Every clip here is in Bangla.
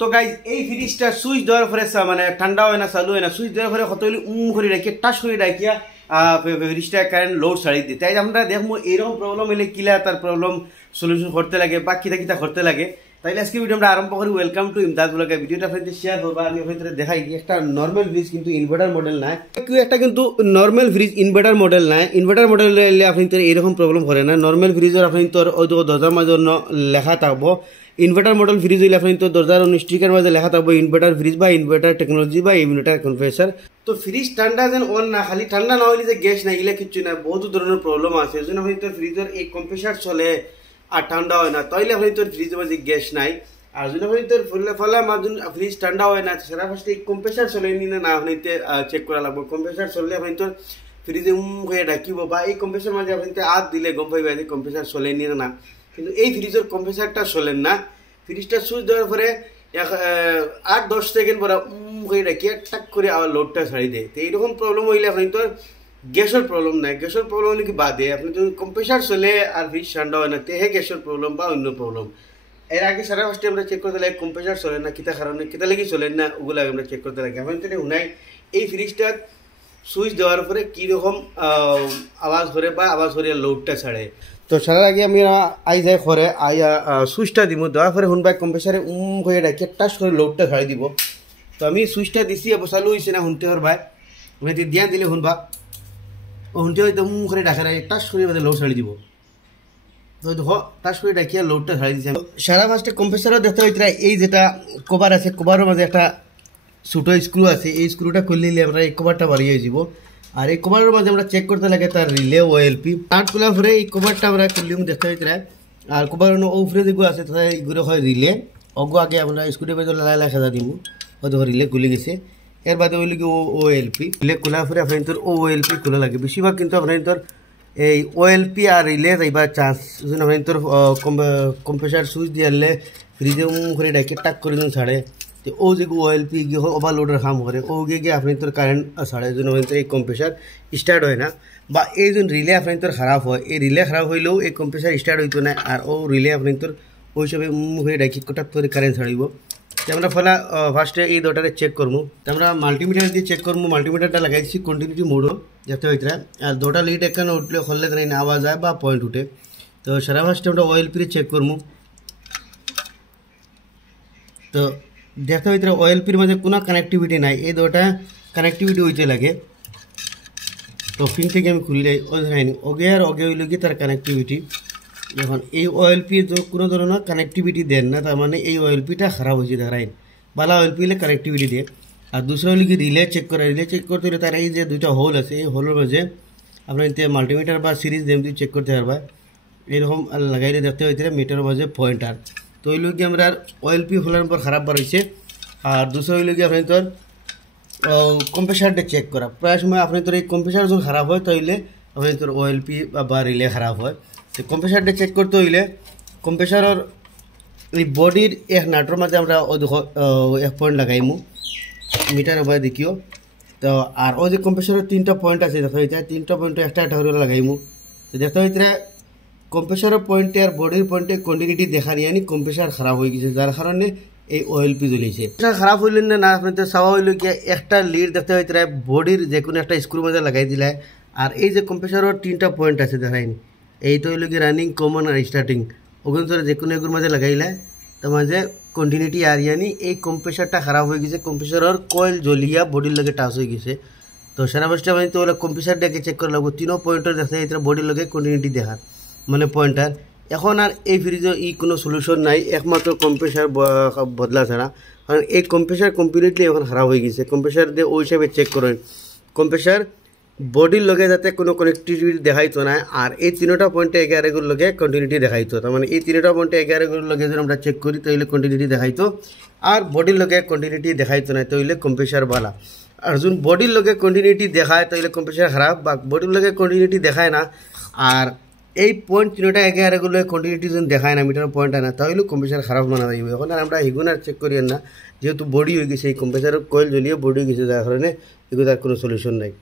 তো গাইজ এই ফ্রিজটা সুইচ দেওয়ার পরে মানে ঠান্ডা হয় না চালু হয় না, সুইচ দেওয়ার পরে কতগুলি করে রাখিয়া টাচ করে রাখিয়া ফ্রিজটা কারেন্ট লোড ছাড়ি দিয়ে। তাই আমরা দেখবো এরকম প্রবলেম হলে কিলা তার প্রবলেম সলিউশন করতে লাগে বা কিতা কিতা করতে লাগে। তাইলে আজকে ভিডিও আমরা আরম্ভ করি। Welcome to Imdad blog. ভিডিওটা আপনাদের শেয়ার করবো। আমি আপনাদের দেখাই একটা নর্মাল ফ্রিজ কিন্তু ইনভার্টার মডেল নাই, একটা কিন্তু নর্মাল ফ্রিজ ইনভার্টার মডেল নাই। ইনভার্টার মডেল এলে আপনি এরকম প্রবলেম করে না। নর্মাল ফ্রিজের আপনি তোর ওই দরজার মাঝে লেখা থাকবো। ইনভার্টার মডেল ফ্রিজ হইলে আপনি তো দরজার স্টিকার মাঝে লেখা থাকবো ইনভার্টার ফ্রিজ বা ইনভার্টার টেকনোলজি বা ইনভার্টার কনফ্রেসার। তো ফ্রিজ ঠান্ডা যেন অন না, খালি ঠান্ডা না হইলে যে গ্যাস না, এগুলা কিচ্ছু না, বহুত ধরনের প্রবলেম আছে। এই জন্য আপনি তো ফ্রিজের এই কম্প্রেসার চলে আর ঠান্ডা হয় না, তাইলে আপনি তোর ফ্রিজের মাঝে গ্যাস নাই। আর যদি আপনি তোর ফলে মাঝুন ফ্রিজ ঠান্ডা হয় না, সেটা ফার্স্ট এই কম্প্রেসার চলে নি না আপনি চেক করা লাগবে। কম্প্রেসার চললে আপনি তোর ফ্রিজে হয়ে ডাকিব বা এই কম্প্রেসার মাঝে আপনি হাত দিলে গম পাইবে যে কম্প্রেসার চলে নি না। কিন্তু এই ফ্রিজের কম্প্রেসারটা চলেন না। ফ্রিজটা সুইচ দেওয়ার পরে 8-10 সেকেন্ড পরে হয়ে ডাকিয়ে টাক করে আবার লোডটা ছাড়ি দেয়। তো এইরকম প্রবলেম হইলে আপনি তোর গ্যাসের প্রবলেম নাই। গ্যাসের প্রবলেম হলে কি বাদে আপনি যদি কম্প্রেসার চলে আর ফ্রিজ ঠান্ডা হয় না, তেহে গ্যাসের প্রবলেম বা অন্য প্রবলেম। এর আগে সারা ফার্স্টে আমরা চেক করতে লাগে কম্প্রেসার চলে না, কিতা কারণে কিতা লাগি চলে না, ওগুলো আমরা চেক করতে লাগে। এখন তো নাই এই ফ্রিজটার সুইচ দেওয়ার পরে কীরকম আওয়াজ করে বা আওয়াজ করে লোডটা ছাড়ে। তো সারার আগে আমি আই যাই করে আইয়া সুইচটা দিব, দেওয়ার পরে শুনবা কম্প্রেসারে হয়ে ডাকে টাচ করে লোডটা ছাড়ি দিব। তো আমি সুইচটা দিছি চালু হয়েছে না শুনতে পারবা, আমি দিয়া দিলে শুনবা শুনতে হয়তো করে ডাকা টাচ করে লোড ছাড়ি দিব। তো দেখো টাচ করে ডাকিয়া লোডটা ছাড়ি দিচ্ছে। সারা ফার্স্টে কম্প্রেসারও দেখতে হইতে এই যেটা কভার আছে, কভারের মাঝে একটা ছোটো স্ক্রু আছে, এই স্ক্রুটা খুললে আমরা এই কভারটা বাড়িয়ে যাব। আর এই কভারের মাঝে আমরা চেক করতে লাগে তার রিলে ওএলপি পার্ট খোলার পরে এই কভারটা আমরা খুললে দেখতে হইতে। আর কভার উপরে যেগুলো আছে তাহলে এগুলো হয় রিলে। অগো আগে আমরা স্ক্রুটি বাজে লাই খেজা দিব, হয়তো রিলে খুলে গেছে। এর বাদে হইলে কি ওএলপি রিলে খোলার পরে আপনার তোর ওএলপি খোলা লাগে। বেশিরভাগ কিন্তু আপনার তোর এই ওএলপি আর রিলে যাইবার চান্স। আপনি তোর কম্প্রেসার সুইচ দিয়ে আনলে ফ্রিজে করে ডাকে টাক করে ছাড়ে। তো ও যে ওএলপি গিয়ে ওভারলোডের কাম করে, ও গিয়ে আপনি তোর কারেন্ট ছাড়ে, এই জন্য এই কম্প্রেসার স্টার্ট হয় না। বা এই যে রিলে আপনি তোর খারাপ হয়, এই রিলে খারাপ হইলেও এই কম্প্রেসার স্টার্ট হইতো না। আর ও রিলে আপনি তোর ওই সবে হয়ে ডাকি কটাক করে কারেন্ট ছাড়িব। আমরা ফলা ফার্স্টে এই দুটারে চেক করবো। আমরা মাল্টিমিটার দিয়ে চেক করবো। মাল্টিমিটারটা লাগাই দিচ্ছি কন্টিনিউটি মোডও যাতে হইতে। আর দুটা লিড এখানে উঠলে হলে তাই না আওয়াজ হয় বা পয়েন্ট উঠে। তো সারা ফার্স্টে আমরা ওএলপি চেক করবো। তো দেখতে হইতে ওএলপির মাঝে কোনো কানেক্টিভিটি নাই, এই দুটা কানেক্টিভিটি হইতে লাগে। তো পিন থেকে আমি খুললে ওই ধরাইনি ওগে আর ওগে হইল গিয়ে তার কানেক্টিভিটি। এখন এই ওএলপি কোনো ধরনের কানেক্টিভিটি দেন না, তার মানে এই ওএলপিটা খারাপ হয়েছে ধরাইন। বালা ওএলপি হলে কানেক্টিভিটি দিয়ে। আর দুসরা হলে কি রিলে চেক করে। রিলে চেক করতে হলে তার এই যে দুইটা হোল আছে, এই হোলের মাঝে আপনার মাল্টিমিটার বা সিরিজ দিয়ে চেক করতে পারবা। এরকম লাগাইলে দেখতে হইতে মিটারের মাঝে পয়েন্টার। তো ওই লোক আমরা ওএলপি খোলার পর খারাপ বার হয়েছে। আর দুসরা হইল কি আপনি তোর কম্প্রেসারটা চেক করা। প্রায় সময় আপনি তোর এই কম্প্রেসার যখন খারাপ হয় তাইলে আপনি তোর ওএলপি বা রিলে খারাপ হয়। তো কম্প্রেসারটা চেক করতে হইলে কম্প্রেসারের এই বডির এক নাটের মাঝে আমরা ওই দেখো এক পয়েন্ট লাগাইমু মিটারের উপরে দেখিও। তো আর ওই যে কম্প্রেসারের 3টা পয়েন্ট আছে দেখা হইতে, 3টা পয়েন্টে একটা করে লাগাইমু। তো দেখতে হইতে কম্প্রেসারের পয়েন্টে আর বডির পয়েন্টে কন্টিনিউটি দেখা নিয়ে আনি কম্প্রেসার খারাপ হয়ে গেছে, যার কারণে এই ওএলপি জ্বলিয়েছে। খারাপ হইলেন না আপনি তো চাওয়া হইল কি একটা লিড দেখতে হইতে বডির যে কোনো একটা স্ক্রু মাঝে লাগাই দিলে। আর এই যে কম্প্রেসারের 3টা পয়েন্ট আছে দেখাইনি, এইটা হইল কি রানিং, কমন আর স্টার্টিং। ওখান ধরে যে কোনো এগুলোর মাঝে লাগাইলে তার মাঝে কন্টিনিউটি আর ইয়ানি এই কম্প্রেসারটা খারাপ হয়ে গেছে। কম্প্রেসারের কয়েল জ্বলিয়া বডির লগে টাচ হয়ে গেছে। তো সারা ফার্স্টে আমি তো ওরা কম্প্রেসারটাকে চেক করে লাগবো। 3ও পয়েন্টের দেখতে হইতে বডির লগে কন্টিনিউটি দেখার মানে পয়েন্টার। এখন আর এই ফ্রিজে কোনো সলিউশন নাই, একমাত্র কম্প্রেসার বদলা ছাড়া। কারণ এই কম্প্রেসার কমপ্লিটলি এখন খারাপ হয়ে গেছে। কম্প্রেসার দিয়ে ওই হিসাবে চেক করেন কম্প্রেসার বডির লগে যাতে কোনো কানেক্টিভিটি দেখাইতো না। আর এই 3টা পয়েন্টে 11 লগে কন্টিনিউটি দেখাইতো। তার মানে এই 3টা পয়েন্টে 11 লগে যদি আমরা চেক করি তাহলে কন্টিনিউটি দেখাইতো। আর বডির লগে কন্টিনিউটি দেখাইতো না তাহলে কম্প্রেসার ভালো। আর যখন বডির লগে কন্টিনিউটি দেখায় তাহলে কম্প্রেসার খারাপ, বা বডির লগে কন্টিনিউটি দেখায় না আর এই পয়েন্ট 3টা 11 কন্টিনিউটি যখন দেখায় না মিটার পয়েন্ট না, তাহলে কম্প্রেসার খারাপ মানা যাইব। এখন আর আমরা এগুলো আর চেক করি না, যেহেতু বডি হয়ে গেছে এই কম্প্রেসারের কয়েল জ্বলিয়ে বডি হয়ে গেছে, যার কারণে এগুলো আর কোনো সলিউশন নাই।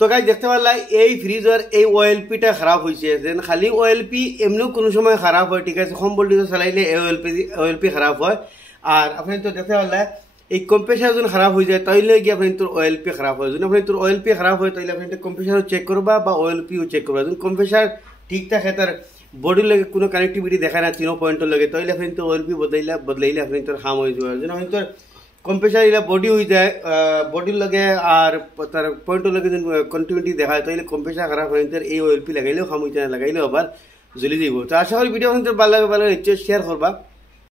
তো গাইজ দেখতে পারলাই এই ফ্রিজের এই ওএলপিটা খারাপ হয়েছে। দেন খালি ওএলপি এমনিও কোনো সময় খারাপ হয়, ঠিক আছে, কম ভোল্টেজে চালাইলে ওএলপি খারাপ হয়। আর আপনি তো দেখতে পারলে এই কম্প্রেসার যখন খারাপ হয়ে যায় তাইলে গিয়ে আপনি তোর অয়েল পি খারাপ হয় যদি আপনি তোর অয়েল পি খারাপ হয় তাহলে আপনি কম্প্রেসারও চেক করবা বা অয়েল পিও চেক করবা যখন কম্প্রেসার ঠিক থাকে তার বডির লগে কোনো কানেক্টিভিটি দেখায় না 3 পয়েন্টের লগে তাইলে আপনি তো অয়েল পি বদলাইলে আপনি তোর হাম হয়ে যাবে যদি আপনি তোর কম্প্রেসার এটা বডি হয়ে যায় বডির লগে আর তার পয়েন্টের লগে যখন কন্টিনিউটি দেখায় তাইলে কম্প্রেসার খারাপ হয় তার এই অয়েল পি লাগাইলেও হাম হইতে না লাগাইলেও আবার জ্বলি যাইব তো আশা করি ভিডিও কিন্তু ভালো লাগে ভালো নিশ্চয় শেয়ার করবা